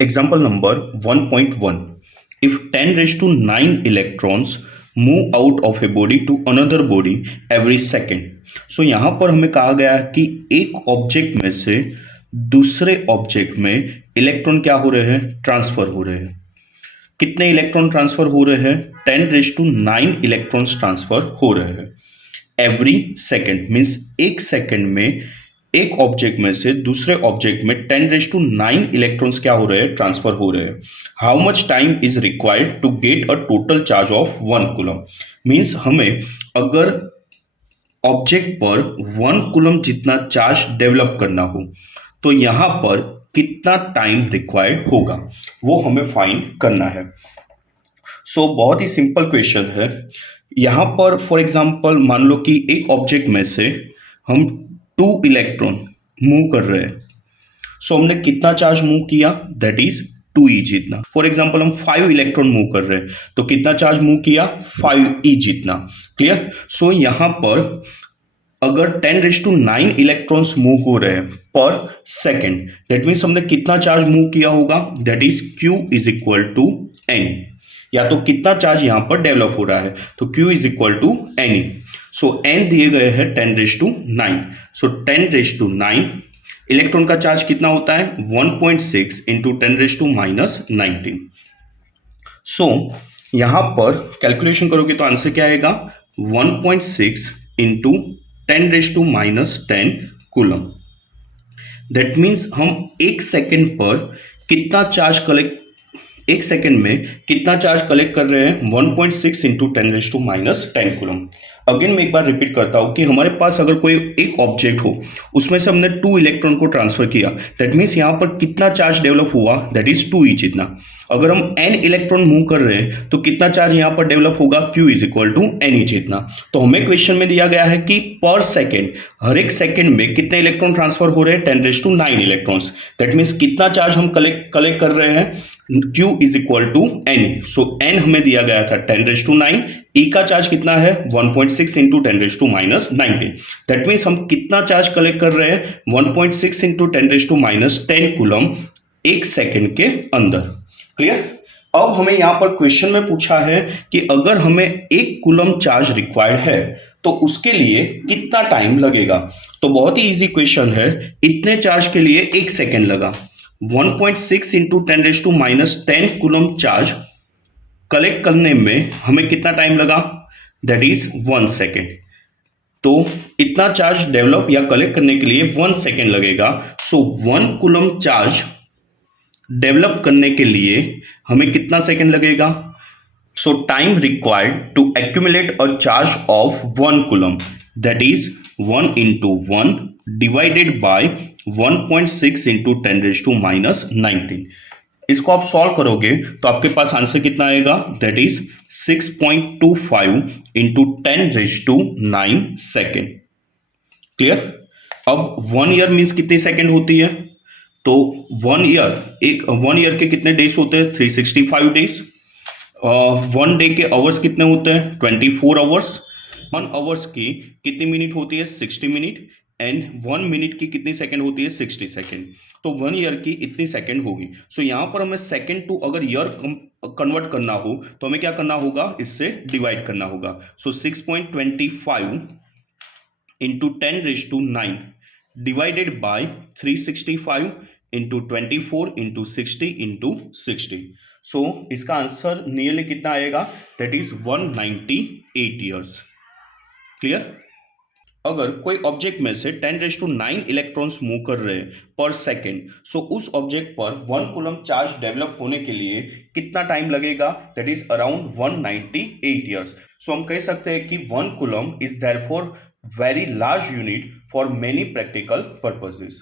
Example number 1.1. If 10 raised to 9 electrons move out of a body to another body every second. So यहाँ पर हमें कहा गया है कि एक ऑब्जेक्ट में से दूसरे ऑब्जेक्ट में इलेक्ट्रॉन क्या हो रहे हैं, ट्रांसफर हो रहे हैं. कितने इलेक्ट्रॉन ट्रांसफर हो रहे हैं? 10 रेज टू 9 इलेक्ट्रॉन्स ट्रांसफर हो रहे हैं एवरी सेकेंड. मीन्स एक सेकेंड में एक ऑब्जेक्ट में से दूसरे ऑब्जेक्ट में 10 रेज टू 9 इलेक्ट्रॉन्स क्या हो रहे हैं, ट्रांसफर हो रहे हैं. How much time is required to get a total charge of 1 coulomb. Means हमें अगर ऑब्जेक्ट पर 1 कूलम जितना चार्ज डेवलप करना हो तो यहां पर कितना टाइम रिक्वायर्ड होगा, वो हमें फाइंड करना है. बहुत ही सिंपल क्वेश्चन है. यहां पर फॉर एग्जांपल मान लो कि एक ऑब्जेक्ट में से हम 2 इलेक्ट्रॉन मूव कर रहे हैं. हमने कितना चार्ज मूव किया, दैट इज 2e जितना. फॉर एग्जांपल हम 5 इलेक्ट्रॉन मूव कर रहे हैं तो कितना चार्ज मूव किया, 5e जितना. क्लियर. यहां पर अगर 10 रेज टू 9 इलेक्ट्रॉन्स मूव हो रहे हैं पर सेकेंड, दैट मीन्स हमने कितना चार्ज मूव किया होगा, that is q is equal to n. या तो कितना चार्ज यहां पर डेवलप हो रहा है तो q is equal to n. N दिए गए हैं 10 raise to 9. 10 raise to 9 electron का चार्ज कितना होता है, 1.6 इंटू 10 रेज टू माइनस 19. यहां पर कैलकुलेशन करोगे तो आंसर क्या आएगा, 1.6 into 10 raise to minus 10 coulomb. That means हम एक सेकेंड पर कितना चार्ज एक सेकेंड में कितना चार्ज कलेक्ट कर रहे हैं, 1.6 into 10 raise to minus 10 coulomb. Again मैं एक बार रिपीट करता हूं कि हमारे पास अगर कोई एक ऑब्जेक्ट हो उसमें से हमने 2 इलेक्ट्रॉन को ट्रांसफर किया, दैट मीन्स यहां पर कितना चार्ज डेवलप हुआ, दैट इज 2e जितना. अगर हम n इलेक्ट्रॉन मूव कर रहे हैं तो कितना चार्ज यहां पर डेवलप होगा, q is equal to n जितना. तो हमें क्वेश्चन में दिया गया है कि पर सेकेंड, हर एक सेकेंड में कितने इलेक्ट्रॉन ट्रांसफर हो रहे हैं, 10 raise to 9 electrons. That means कितना चार्ज हम कलेक्ट कर रहे हैं, q is equal to n. n हमें दिया गया था 10 रेज टू 9, e का चार्ज कितना है, 1.6 into 10 raise to minus 19. That means हम कितना चार्ज कलेक्ट कर रहे हैं, 1.6 into 10 raise to minus 10 coulomb एक सेकेंड के अंदर. क्लियर. अब हमें यहां पर क्वेश्चन में पूछा है कि अगर हमें 1 कूलम चार्ज रिक्वायर्ड है तो उसके लिए कितना टाइम लगेगा. तो बहुत ही इजी क्वेश्चन है. इतने चार्ज के लिए 1 सेकेंड लगा. 1.6 into 10 raise to minus 10 coulomb charge collect करने में हमें कितना टाइम लगा, दैट इज 1 सेकेंड. तो इतना चार्ज डेवलप या कलेक्ट करने के लिए 1 सेकेंड लगेगा. 1 कूलम चार्ज डेवलप करने के लिए हमें कितना सेकेंड लगेगा. Time required to accumulate a charge of 1 coulomb, that is 1 into 1 divided by 1.6 into 10 raise to minus 19. इसको आप सॉल्व करोगे तो आपके पास आंसर कितना आएगा, that is 6.25 into 10 raise to 9 second. Clear. अब 1 ईयर मीन्स कितनी सेकेंड होती है, तो 1 ईयर के कितने डेज होते हैं, 365 डेज. 1 डे के आवर्स कितने होते हैं, 24 आवर्स. 1 आवर्स की कितनी मिनट होती है, 60 मिनट. एंड 1 मिनट की कितनी सेकंड होती है, 60 सेकंड. तो 1 ईयर की इतनी सेकंड होगी. यहां पर हमें सेकंड टू अगर ईयर कन्वर्ट करना हो तो हमें क्या करना होगा, इससे डिवाइड करना होगा. 6.25 into 10 raise to 9 divided by 365 into 24 into 60 into 60. इसका आंसर नियरली कितना आएगा, दैट इज 198 ईयर्स. क्लियर. अगर कोई ऑब्जेक्ट में से 10 रेज टू 9 इलेक्ट्रॉन्स मूव कर रहे हैं पर सेकेंड, उस ऑब्जेक्ट पर 1 कूलम चार्ज डेवलप होने के लिए कितना टाइम लगेगा, दैट इज अराउंड 198 ईयर्स. हम कह सकते हैं कि 1 coulomb is therefore very large unit for many practical purposes.